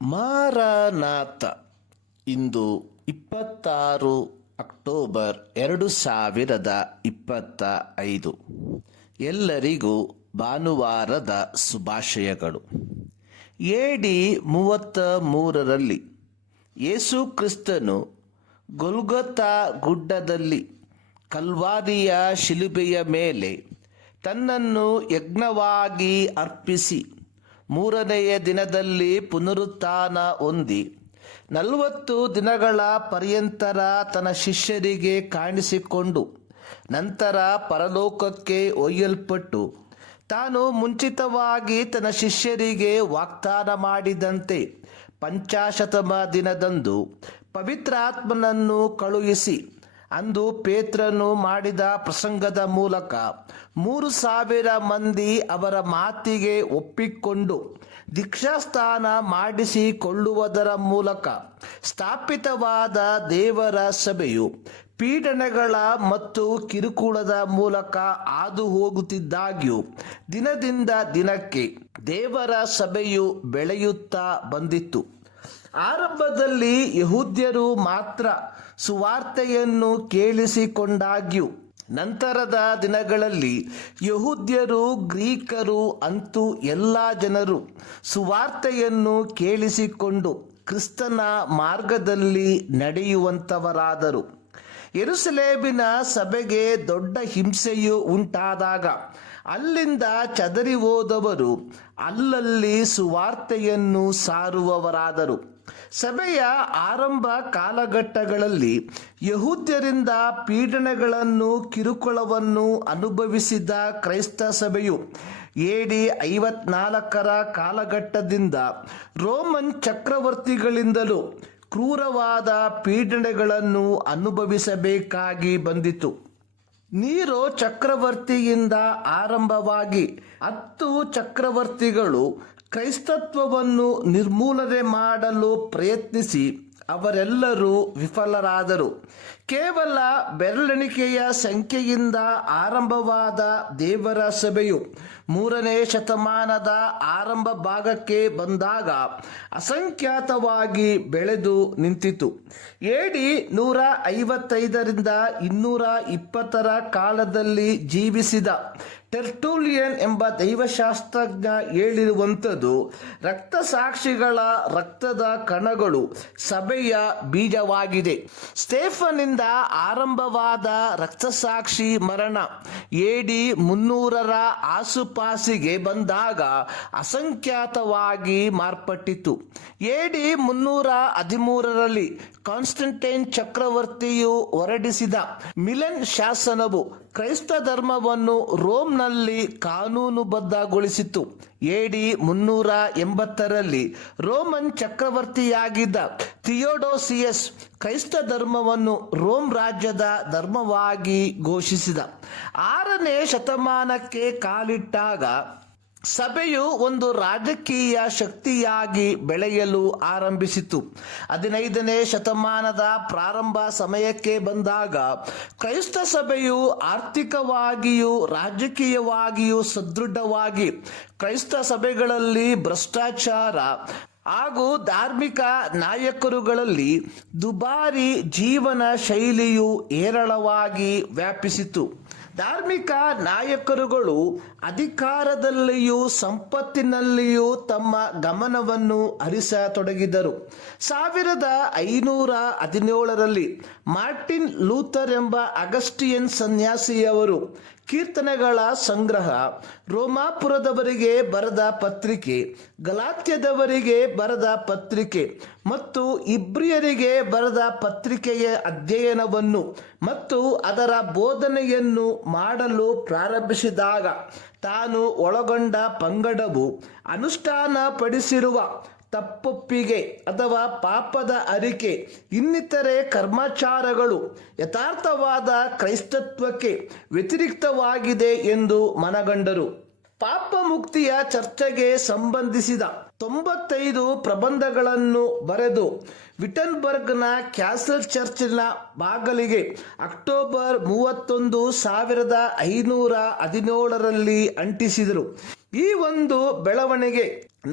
Maranatha. ಇಂದು 26 October 2025. ಎಲ್ಲರಿಗೂ ಭಾನುವಾರದ ಶುಭಾಶಯಗಳು. AD 33ರಲ್ಲಿ ಯೇಸು ಕ್ರಿಸ್ತನು ಗೊಲ್ಗೊಥಾ ಗುಡ್ಡದಲ್ಲಿ ಕಲ್ವಾರಿಯ ಶಿಲುಬೆಯ ಮೇಲೆ ತನ್ನನ್ನು ಯಜ್ಞವಾಗಿ ಅರ್ಪಿಸಿ 3ನೆಯ ದಿನದಲ್ಲಿ ಪುನರುತ್ಥಾನ ಹೊಂದಿ 40 ದಿನಗಳ ಪರ್ಯಂತರ ತನ್ನ ಶಿಷ್ಯರಿಗೆ ಕಾಣಿಸಿಕೊಂಡು ನಂತರ ಪರಲೋಕಕ್ಕೆ ಒಯ್ಯಲ್ಪಟ್ಟು ತಾನು ಮುಂಚಿತವಾಗಿ ತನ್ನ ಶಿಷ್ಯರಿಗೆ ವಾಗ್ದಾನ ಮಾಡಿದಂತೆ 50ಮ ದಿನದಂದು ಪವಿತ್ರಾತ್ಮನನ್ನು ಕಳುಹಿಸಿ ಅಂದು ಪೇತ್ರನು ಮಾಡಿದ ಪ್ರಸಂಗದ ಮೂಲಕ 3,000 ಮಂದಿ ಅವರ ಮಾತಿಗೆ ಒಪ್ಪಿಕೊಂಡು ದೀಕ್ಷಾಸ್ನಾನ ಮಾಡಿಸಿಕೊಳ್ಳುವುದರ ಮೂಲಕ ಸ್ಥಾಪಿತವಾದ ದೇವರ ಸಭೆಯು ಪೀಡನೆಗಳ ಮತ್ತು ಕಿರುಕುಳದ ಮೂಲಕ ಹಾದು ಹೋಗುತ್ತಿದ್ದಾಗ್ಯೂ ದಿನದಿಂದ ದಿನಕ್ಕೆ ದೇವರ ಸಭೆಯು ಬೆಳೆಯುತ್ತಾ ಬಂದಿತ್ತು. ಆರಂಭದಲ್ಲಿ ಯಹೂದ್ಯರು ಮಾತ್ರ ಸುವಾರ್ತೆಯನ್ನು ಕೇಳಿಸಿಕೊಂಡಾಗ್ಯೂ ನಂತರದ ದಿನಗಳಲ್ಲಿ ಯಹೂದ್ಯರು, ಗ್ರೀಕರು ಅಂತೂ ಎಲ್ಲ ಜನರು ಸುವಾರ್ತೆಯನ್ನು ಕೇಳಿಸಿಕೊಂಡು ಕ್ರಿಸ್ತನ ಮಾರ್ಗದಲ್ಲಿ ನಡೆಯುವಂಥವರಾದರು. ಯೆರೂಸಲೇಮಿನ ಸಭೆಗೆ ದೊಡ್ಡ ಹಿಂಸೆಯು ಉಂಟಾದಾಗ ಅಲ್ಲಿಂದ ಚದರಿ ಹೋದವರು ಅಲ್ಲಲ್ಲಿ ಸುವಾರ್ತೆಯನ್ನು ಸಾರುವವರಾದರು. ಸಭೆಯ ಆರಂಭ ಕಾಲಘಟ್ಟಗಳಲ್ಲಿ ಯಹೂದ್ಯರಿಂದ ಪೀಡನೆಗಳನ್ನು, ಕಿರುಕುಳವನ್ನು ಅನುಭವಿಸಿದ ಕ್ರೈಸ್ತ ಸಭೆಯು AD 54ರ ಕಾಲಘಟ್ಟದಿಂದ ರೋಮನ್ ಚಕ್ರವರ್ತಿಗಳಿಂದಲೂ ಕ್ರೂರವಾದ ಪೀಡನೆಗಳನ್ನು ಅನುಭವಿಸಬೇಕಾಗಿ ಬಂದಿತು. ನೀರೋ ಚಕ್ರವರ್ತಿಯಿಂದ ಆರಂಭವಾಗಿ 10 ಚಕ್ರವರ್ತಿಗಳು ಕ್ರೈಸ್ತತ್ವವನ್ನು ನಿರ್ಮೂಲನೆ ಮಾಡಲು ಪ್ರಯತ್ನಿಸಿ ಅವರೆಲ್ಲರೂ ವಿಫಲರಾದರು. ಕೇವಲ ಬೆರಳೆಣಿಕೆಯ ಸಂಖ್ಯೆಯಿಂದ ಆರಂಭವಾದ ದೇವರ ಸಭೆಯು 3ನೇ ಶತಮಾನದ ಆರಂಭ ಭಾಗಕ್ಕೆ ಬಂದಾಗ ಅಸಂಖ್ಯಾತವಾಗಿ ಬೆಳೆದು ನಿಂತಿತು. AD 155ರಿಂದ 220ರ ಕಾಲದಲ್ಲಿ ಜೀವಿಸಿದ ಟೆರ್ಟುಲಿಯನ್ ಎಂಬ ದೈವಶಾಸ್ತ್ರಜ್ಞ ಹೇಳಿರುವಂಥದ್ದು, ರಕ್ತಸಾಕ್ಷಿಗಳ ರಕ್ತದ ಕಣಗಳು ಸಭೆಯ ಬೀಜವಾಗಿದೆ. ಸ್ಟೇಫನಿಂದ ಆರಂಭವಾದ ರಕ್ತಸಾಕ್ಷಿ ಮರಣ AD 300ರ ಆಸುಪಾಸಿಗೆ ಬಂದಾಗ ಅಸಂಖ್ಯಾತವಾಗಿ ಮಾರ್ಪಟ್ಟಿತು. AD 313ರಲ್ಲಿ ಕಾನ್ಸ್ಟಂಟೈನ್ ಚಕ್ರವರ್ತಿಯು ಹೊರಡಿಸಿದ ಮಿಲನ್ ಶಾಸನವು ಕ್ರೈಸ್ತ ಧರ್ಮವನ್ನು ರೋಮ್ನಲ್ಲಿ ಕಾನೂನುಬದ್ಧಗೊಳಿಸಿತು. AD 380ರಲ್ಲಿ ರೋಮನ್ ಚಕ್ರವರ್ತಿಯಾಗಿದ್ದ ಥಿಯೋಡೋಸಿಯಸ್ ಕ್ರೈಸ್ತ ಧರ್ಮವನ್ನು ರೋಮ್ ರಾಜ್ಯದ ಧರ್ಮವಾಗಿ ಘೋಷಿಸಿದ. 6ನೇ ಶತಮಾನಕ್ಕೆ ಕಾಲಿಟ್ಟಾಗ ಸಭೆಯು ಒಂದು ರಾಜಕೀಯ ಶಕ್ತಿಯಾಗಿ ಬೆಳೆಯಲು ಆರಂಭಿಸಿತು. 15ನೇ ಶತಮಾನದ ಪ್ರಾರಂಭ ಸಮಯಕ್ಕೆ ಬಂದಾಗ ಕ್ರೈಸ್ತ ಸಭೆಯು ಆರ್ಥಿಕವಾಗಿಯೂ ರಾಜಕೀಯವಾಗಿಯೂ ಸದೃಢವಾಗಿ ಕ್ರೈಸ್ತ ಸಭೆಗಳಲ್ಲಿ ಭ್ರಷ್ಟಾಚಾರ ಹಾಗೂ ಧಾರ್ಮಿಕ ನಾಯಕರುಗಳಲ್ಲಿ ದುಬಾರಿ ಜೀವನ ಶೈಲಿಯು ಹೇರಳವಾಗಿ ವ್ಯಾಪಿಸಿತು. ಧಾರ್ಮಿಕ ನಾಯಕರುಗಳು ಅಧಿಕಾರದಲ್ಲಿಯೂ ಸಂಪತ್ತಿನಲ್ಲಿಯೂ ತಮ್ಮ ಗಮನವನ್ನು ಹರಿಸತೊಡಗಿದರು. 1517ರಲ್ಲಿ ಮಾರ್ಟಿನ್ ಲೂಥರ್ ಎಂಬ ಅಗಸ್ಟಿಯನ್ ಸನ್ಯಾಸಿಯವರು ಕೀರ್ತನೆಗಳ ಸಂಗ್ರಹ, ರೋಮಾಪುರದವರಿಗೆ ಬರೆದ ಪತ್ರಿಕೆ, ಗಲಾತ್ಯದವರಿಗೆ ಬರೆದ ಪತ್ರಿಕೆ ಮತ್ತು ಇಬ್ರಿಯರಿಗೆ ಬರೆದ ಪತ್ರಿಕೆಯ ಅಧ್ಯಯನವನ್ನು ಮತ್ತು ಅದರ ಬೋಧನೆಯನ್ನು ಮಾಡಲು ಪ್ರಾರಂಭಿಸಿದಾಗ ತಾನು ಒಳಗೊಂಡ ಪಂಗಡವು ಅನುಷ್ಠಾನಪಡಿಸಿರುವ ತಪ್ಪೊಪ್ಪಿಗೆ ಅಥವಾ ಪಾಪದ ಅರಿಕೆ ಇನ್ನಿತರೆ ಕರ್ಮಾಚಾರಗಳು ಯಥಾರ್ಥವಾದ ಕ್ರೈಸ್ತತ್ವಕ್ಕೆ ವ್ಯತಿರಿಕ್ತವಾಗಿದೆ ಎಂದು ಮನಗಂಡರು. ಪಾಪ ಮುಕ್ತಿಯ ಚರ್ಚೆಗೆ ಸಂಬಂಧಿಸಿದ 95 ಪ್ರಬಂಧಗಳನ್ನು ಬರೆದು ವಿಟನ್ಬರ್ಗ್ನ ಕ್ಯಾಸಲ್ ಚರ್ಚಿನ ಬಾಗಿಲಿಗೆ ಅಕ್ಟೋಬರ್ 31, 1517ರಲ್ಲಿ ಅಂಟಿಸಿದರು. ಈ ಒಂದು ಬೆಳವಣಿಗೆ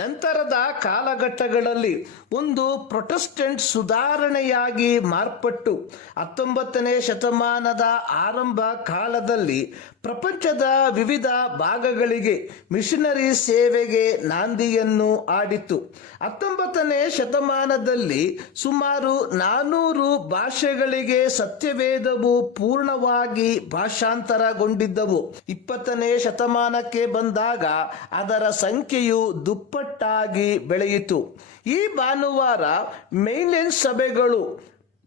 ನಂತರದ ಕಾಲಘಟ್ಟಗಳಲ್ಲಿ ಒಂದು ಪ್ರೊಟೆಸ್ಟೆಂಟ್ ಸುಧಾರಣೆಯಾಗಿ ಮಾರ್ಪಟ್ಟು 19ನೇ ಶತಮಾನದ ಆರಂಭ ಕಾಲದಲ್ಲಿ ಪ್ರಪಂಚದ ವಿವಿಧ ಭಾಗಗಳಿಗೆ ಮಿಷನರಿ ಸೇವೆಗೆ ನಾಂದಿಯನ್ನು ಆಡಿತು. 19ನೇ ಶತಮಾನದಲ್ಲಿ ಸುಮಾರು 400 ಭಾಷೆಗಳಿಗೆ ಸತ್ಯವೇದವು ಪೂರ್ಣವಾಗಿ ಭಾಷಾಂತರಗೊಂಡಿದ್ದವು. 20ನೇ ಶತಮಾನಕ್ಕೆ ಬಂದಾಗ ಅದರ ಸಂಖ್ಯೆಯು ದುಪ್ಪಟ್ಟಾಗಿ ಬೆಳೆಯಿತು. ಈ ಭಾನುವಾರ ಮೇನ್ಲೈನ್ ಸಭೆಗಳು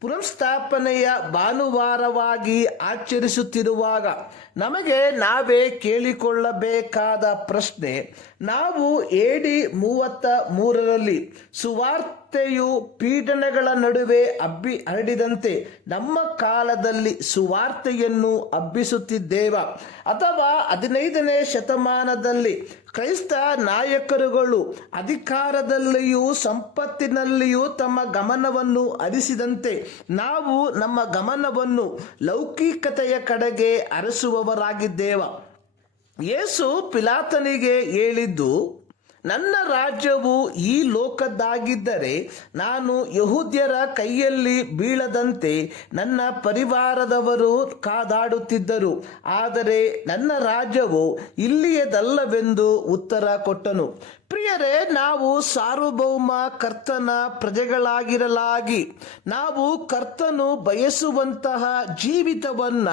ಪುನಃಸ್ಥಾಪನೆಯ ಭಾನುವಾರವಾಗಿ ಆಚರಿಸುತ್ತಿರುವಾಗ ನಮಗೆ ನಾವೇ ಕೇಳಿಕೊಳ್ಳಬೇಕಾದ ಪ್ರಶ್ನೆ, ನಾವು AD 33ರಲ್ಲಿ ಸುವಾರ್ತೆಯು ಪೀಡನೆಗಳ ನಡುವೆ ಹರಡಿದಂತೆ ನಮ್ಮ ಕಾಲದಲ್ಲಿ ಸುವಾರ್ತೆಯನ್ನು ಹಬ್ಬಿಸುತ್ತಿದ್ದೇವಾ? ಅಥವಾ 15ನೇ ಶತಮಾನದಲ್ಲಿ ಕ್ರೈಸ್ತ ನಾಯಕರುಗಳು ಅಧಿಕಾರದಲ್ಲಿಯೂ ಸಂಪತ್ತಿನಲ್ಲಿಯೂ ತಮ್ಮ ಗಮನವನ್ನು ಹರಿಸಿದಂತೆ ನಾವು ನಮ್ಮ ಗಮನವನ್ನು ಲೌಕಿಕತೆಯ ಕಡೆಗೆ ಹರಿಸುವವರಾಗಿದ್ದೇವಾ? ಯೇಸು ಪಿಲಾತನಿಗೆ ಹೇಳಿದ್ದು, ನನ್ನ ರಾಜ್ಯವು ಈ ಲೋಕದ್ದಾಗಿದ್ದರೆ ನಾನು ಯಹೂದ್ಯರ ಕೈಯಲ್ಲಿ ಬೀಳದಂತೆ ನನ್ನ ಪರಿವಾರದವರು ಕಾದಾಡುತ್ತಿದ್ದರು, ಆದರೆ ನನ್ನ ರಾಜ್ಯವು ಇಲ್ಲಿಯದಲ್ಲವೆಂದು ಉತ್ತರ ಕೊಟ್ಟನು. ಪ್ರಿಯರೇ, ನಾವು ಸಾರ್ವಭೌಮ ಕರ್ತನ ಪ್ರಜೆಗಳಾಗಿರಲಾಗಿ ನಾವು ಕರ್ತನು ಬಯಸುವಂತಹ ಜೀವಿತವನ್ನ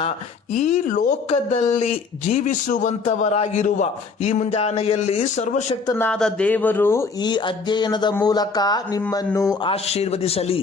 ಈ ಲೋಕದಲ್ಲಿ ಜೀವಿಸುವಂತವರಾಗಿರುವ ಈ ಮುಂಜಾನೆಯಲ್ಲಿ ಸರ್ವಶಕ್ತನಾದ ದೇವರು ಈ ಅಧ್ಯಯನದ ಮೂಲಕ ನಿಮ್ಮನ್ನು ಆಶೀರ್ವದಿಸಲಿ.